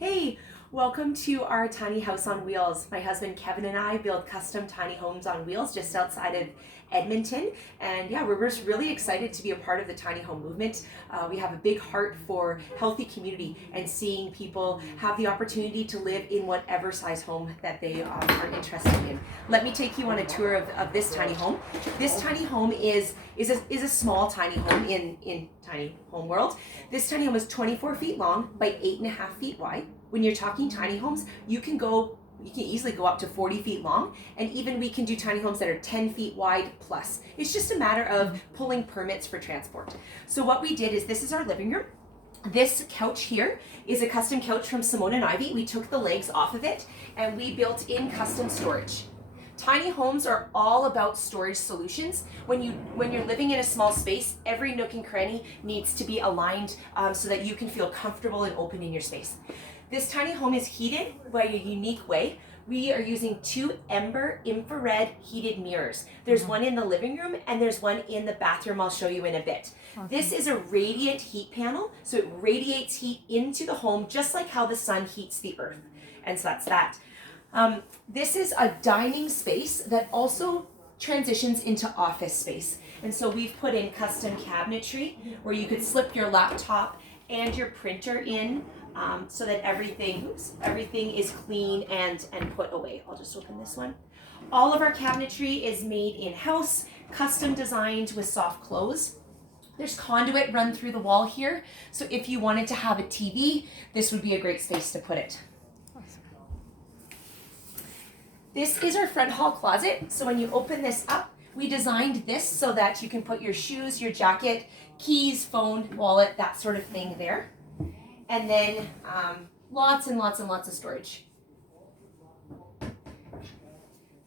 Hey, welcome to our tiny house on wheels. My husband Kevin and I build custom tiny homes on wheels just outside of Edmonton. And yeah, we're just really excited to be a part of the tiny home movement. We have a big heart for healthy community and seeing people have the opportunity to live in whatever size home that they are interested in. Let me take you on a tour of this tiny home. This tiny home is a small tiny home in tiny home world. This tiny home is 24 feet long by 8.5 feet wide. When you're talking tiny homes, you can easily go up to 40 feet long, and even we can do tiny homes that are 10 feet wide plus. It's just a matter of pulling permits for transport. So what we did is, this is our living room. This couch here is a custom couch from Simone and Ivy. We took the legs off of it and we built in custom storage. Tiny homes are all about storage solutions. When you're living in a small space, every nook and cranny needs to be aligned so that you can feel comfortable and open in your space. This tiny home is heated by a unique way. We are using 2 Ember infrared heated mirrors. There's one in the living room and there's one in the bathroom I'll show you in a bit. Okay. This is a radiant heat panel, so it radiates heat into the home just like how the sun heats the earth. And so that's that. This is a dining space that also transitions into office space. And so we've put in custom cabinetry where you could slip your laptop and your printer in so that everything is clean and put away. I'll just open this one. All of our cabinetry is made in-house, custom designed with soft close. There's conduit run through the wall here. So if you wanted to have a TV, this would be a great space to put it. This is our front hall closet. So when you open this up, we designed this so that you can put your shoes, your jacket, keys, phone, wallet, that sort of thing there. And then lots and lots of storage.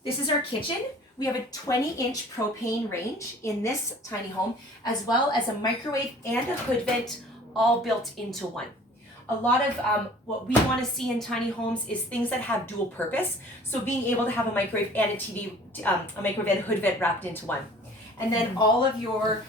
This is our kitchen. We have a 20-inch propane range in this tiny home, as well as a microwave and a hood vent all built into one. A lot of what we want to see in tiny homes is things that have dual purpose. So being able to have a microwave and a TV, a microwave and a hood vent wrapped into one. And then all of your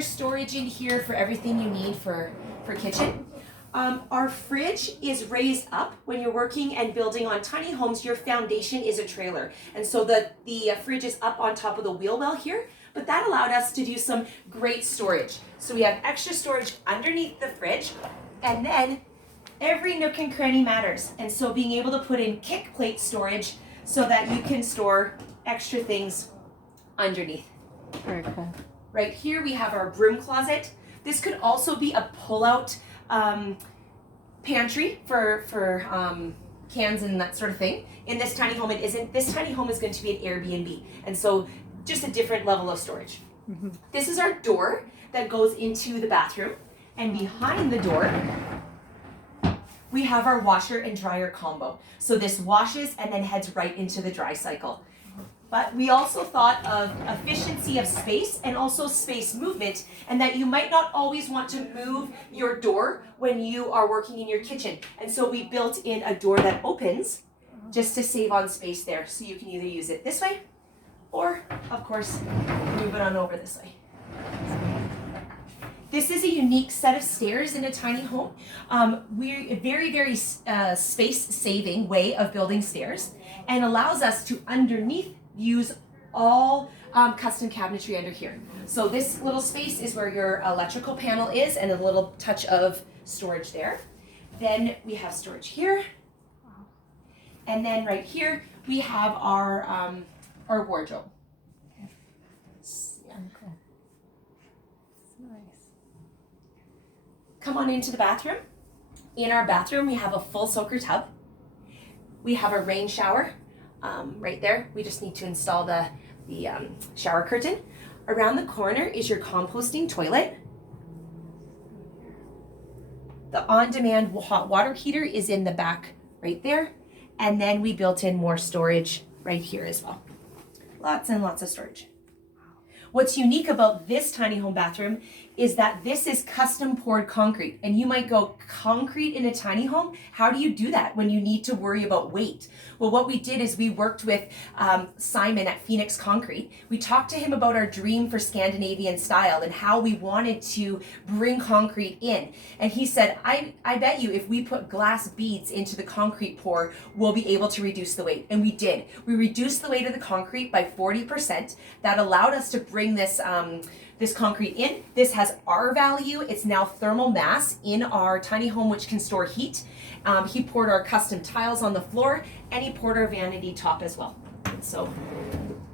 storage in here for everything you need for kitchen. Our fridge is raised up. When you're working and building on tiny homes, your foundation is a trailer. And so the fridge is up on top of the wheel well here, but that allowed us to do some great storage. So we have extra storage underneath the fridge, and then every nook and cranny matters. And so being able to put in kick plate storage so that you can store extra things underneath. Very cool. Right here we have our broom closet. This could also be a pull-out pantry for cans and that sort of thing. In this tiny home, it isn't. This tiny home is going to be an Airbnb, and so just a different level of storage. Mm-hmm. This is our door that goes into the bathroom, and behind the door we have our washer and dryer combo. So this washes and then heads right into the dry cycle. But we also thought of efficiency of space and also space movement, and that you might not always want to move your door when you are working in your kitchen. And so we built in a door that opens just to save on space there. So you can either use it this way or, of course, move it on over this way. This is a unique set of stairs in a tiny home. We're a very space-saving way of building stairs, and allows us to underneath use all custom cabinetry under here. So this little space is where your electrical panel is, and a little touch of storage there. Then we have storage here. And then right here we have our wardrobe. Okay. Yeah. Cool. Nice. Come on into the bathroom. In our bathroom we have a full soaker tub. We have a rain shower. Right there, we just need to install the shower curtain. Around the corner is your composting toilet. The on-demand hot water heater is in the back right there. And then we built in more storage right here as well. Lots and lots of storage. What's unique about this tiny home bathroom is that this is custom poured concrete. And you might go, concrete in a tiny home? How do you do that when you need to worry about weight? Well, what we did is we worked with Simon at Phoenix Concrete. We talked to him about our dream for Scandinavian style and how we wanted to bring concrete in. And he said, I bet you if we put glass beads into the concrete pour, we'll be able to reduce the weight. And we did. We reduced the weight of the concrete by 40%. That allowed us to bring this this concrete in. This has R value. It's now thermal mass in our tiny home, which can store heat. He poured our custom tiles on the floor, and he poured our vanity top as well. So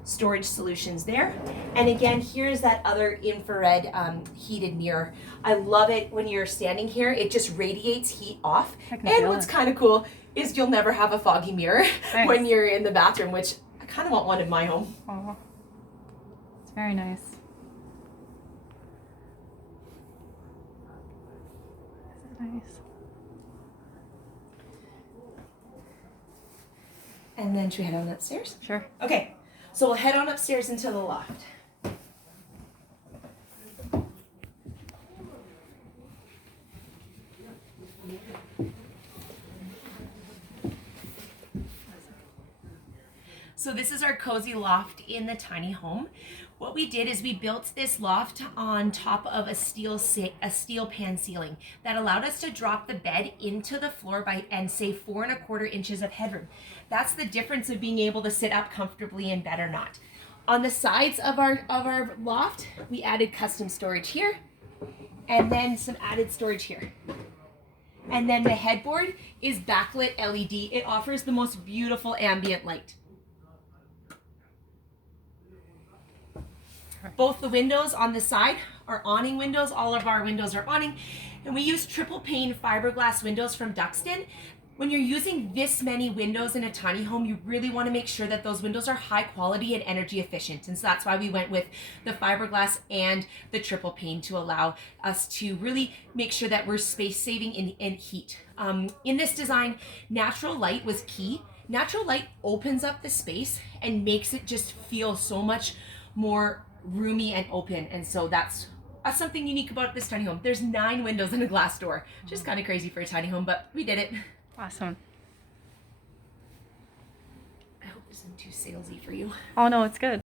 storage solutions there. And again, here's that other infrared heated mirror. I love it when you're standing here. It just radiates heat off. And what's kind of cool is you'll never have a foggy mirror when you're in the bathroom, which I kind of want one in my home. Oh, it's very nice. Nice. And then should we head on upstairs? Sure. Okay, so we'll head on upstairs into the loft. So this is our cozy loft in the tiny home. What we did is we built this loft on top of a steel pan ceiling that allowed us to drop the bed into the floor and save 4 1/4 inches of headroom. That's the difference of being able to sit up comfortably in bed or not. On the sides of our loft, we added custom storage here, and then some added storage here. And then the headboard is backlit LED. It offers the most beautiful ambient light. Both the windows on the side are awning windows. All of our windows are awning. And we use triple pane fiberglass windows from Duxton. When you're using this many windows in a tiny home, you really want to make sure that those windows are high quality and energy efficient. And so that's why we went with the fiberglass and the triple pane to allow us to really make sure that we're space saving in heat. In this design, natural light was key. Natural light opens up the space and makes it just feel so much more roomy and open, and so that's something unique about this tiny home. There's 9 windows and a glass door, which is kind of crazy for a tiny home, but we did it. Awesome. I hope this isn't too salesy for you. Oh no, it's good.